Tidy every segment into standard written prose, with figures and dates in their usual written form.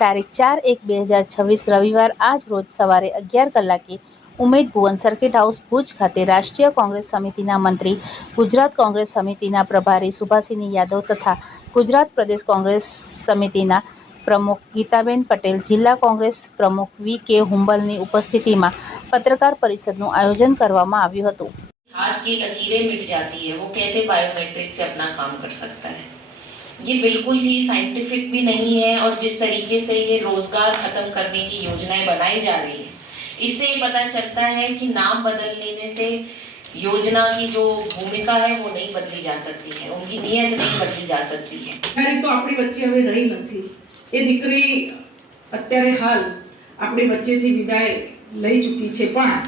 તારીખ 4/1/2026 રવિવાર આજ રોજ સવારે 11 કલાકે ઉમેદ ભુવન સર્કિટ હાઉસ ભુજ ખાતે રાષ્ટ્રીય કોંગ્રેસ સમિતિના મંત્રી, ગુજરાત કોંગ્રેસ સમિતિના પ્રભારી સુભાષિની યાદવ તથા ગુજરાત પ્રદેશ કોંગ્રેસ સમિતિના પ્રમુખ ગીતાબેન પટેલ, જિલ્લા કોંગ્રેસ પ્રમુખ વી.કે. હુંબલની ઉપસ્થિતિમાં પત્રકાર પરિષદનું આયોજન કરવામાં આવ્યું હતું। हाथ की लकीरें मिट जाती है, वो कैसे बायोमेट्रिक से अपना काम कर सकता है। ये बिल्कुल ही साइंटिफिक भी नहीं है और जिस तरीके से ये रोजगार खत्म करने की योजनाएं बनाई जा रही है, इससे पता चलता है कि नाम बदल लेने से योजना की जो भूमिका है वो नहीं बदली जा सकती है, उनकी नीयत नहीं बदली जा सकती है। ત્યારે તો આપણી વચ્ચે હવે રહી નથી। એ દીકરી અત્યારે હાલ આપણી વચ્ચેથી વિદાય લઈ ચૂકી છે, પણ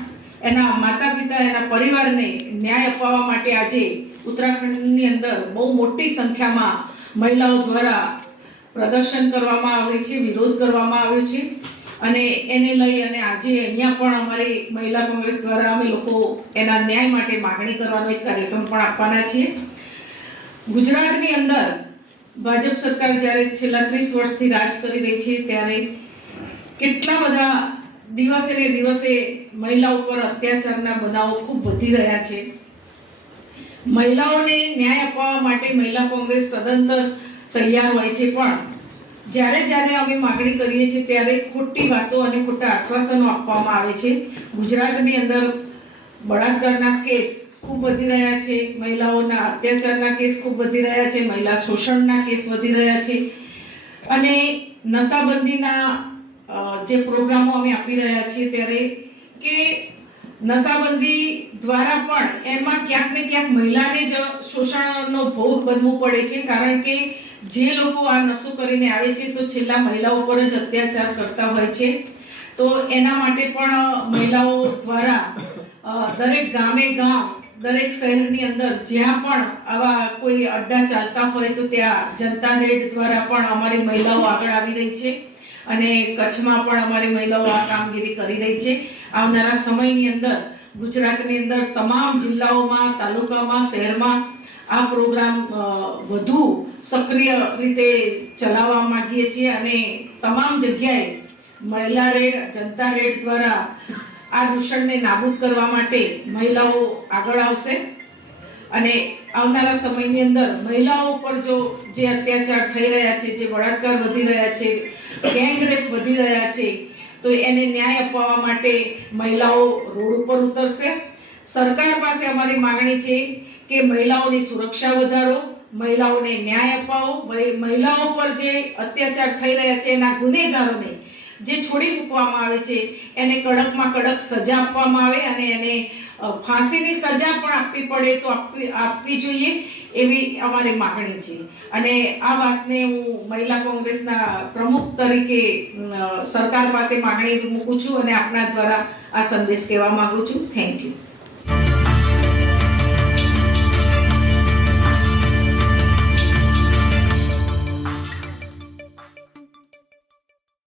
એના માતા પિતા, એના પરિવારને ન્યાય અપાવવા માટે આજે ઉત્તરાખંડની અંદર બહુ મોટી સંખ્યામાં મહિલાઓ દ્વારા પ્રદર્શન કરવામાં આવે છે, વિરોધ કરવામાં આવ્યો છે અને એને લઈ અને આજે અહીંયા પણ અમારી મહિલા કોંગ્રેસ દ્વારા અમે લોકો એના ન્યાય માટે માગણી કરવાનો એક કાર્યક્રમ પણ આપવાના છીએ। ગુજરાતની અંદર ભાજપ સરકાર જ્યારે છેલ્લા 30 વર્ષથી રાજ કરી રહી છે ત્યારે કેટલા બધા દિવસે ને દિવસે મહિલાઓ પર અત્યાચારના બનાવો ખૂબ વધી રહ્યા છે। મહિલાઓને ન્યાય અપાવવા માટે મહિલા કોંગ્રેસ સદંતર તૈયાર હોય છે, પણ જ્યારે જ્યારે અમે માગણી કરીએ છીએ ત્યારે ખોટી વાતો અને ખોટા આશ્વાસનો આપવામાં આવે છે। ગુજરાતની અંદર બળાત્કારના કેસ ખૂબ વધી રહ્યા છે, મહિલાઓના અત્યાચારના કેસ ખૂબ વધી રહ્યા છે, મહિલા શોષણના કેસ વધી રહ્યા છે અને નશાબંધીના જે પ્રોગ્રામો અમે આપી રહ્યા છીએ ત્યારે કે નશાબંધી દ્વારા પણ એમાં ક્યાંક ને ક્યાંક મહિલાને જ શોષણનો ભોગ બનવું પડે છે, કારણ કે જે લોકો આ નશો કરીને આવે છે તો છેલ્લા મહિલાઓ પર જ અત્યાચાર કરતા હોય છે। તો એના માટે પણ મહિલાઓ દ્વારા દરેક ગામે ગામ, દરેક શહેરની અંદર જ્યાં પણ આવા કોઈ અડ્ડા ચાલતા હોય તો ત્યાં જનતા રેડ દ્વારા પણ અમારી મહિલાઓ આગળ આવી રહી છે અને કચ્છમાં પણ અમારી મહિલાઓ આ કામગીરી કરી રહી છે। આવનારા સમયની અંદર ગુજરાતની અંદર તમામ જિલ્લાઓમાં, તાલુકામાં, શહેરમાં આ પ્રોગ્રામ વધુ સક્રિય રીતે ચલાવવા માંગીએ છીએ અને તમામ જગ્યાએ મહિલા રેડ, જનતા રેડ દ્વારા આ દૂષણને નાબૂદ કરવા માટે મહિલાઓ આગળ આવશે અને આવનારા સમયની અંદર મહિલાઓ પર જે અત્યાચાર થઈ રહ્યા છે, જે બળાત્કાર વધી રહ્યા છે, ગેંગ રેપ વધી રહ્યા છે, તો એને ન્યાય અપાવવા માટે મહિલાઓ રોડ ઉપર ઉતરશે। સરકાર પાસે અમારી માગણી છે કે મહિલાઓની સુરક્ષા વધારો, મહિલાઓને ન્યાય અપાવો, મહિલાઓ પર જે અત્યાચાર થઈ રહ્યા છે એના ગુનેગારોને જે છોડી મૂકવામાં આવે છે એને કડકમાં કડક સજા આપવામાં આવે અને એને ફાંસીની સજા પણ આપવી પડે તો આપવી જોઈએ એવી અમારી માગણી છે અને આ વાતને હું મહિલા કોંગ્રેસના પ્રમુખ તરીકે સરકાર પાસે માગણી મૂકું છું અને આપના દ્વારા આ સંદેશ કહેવા માંગુ છું। Thank you.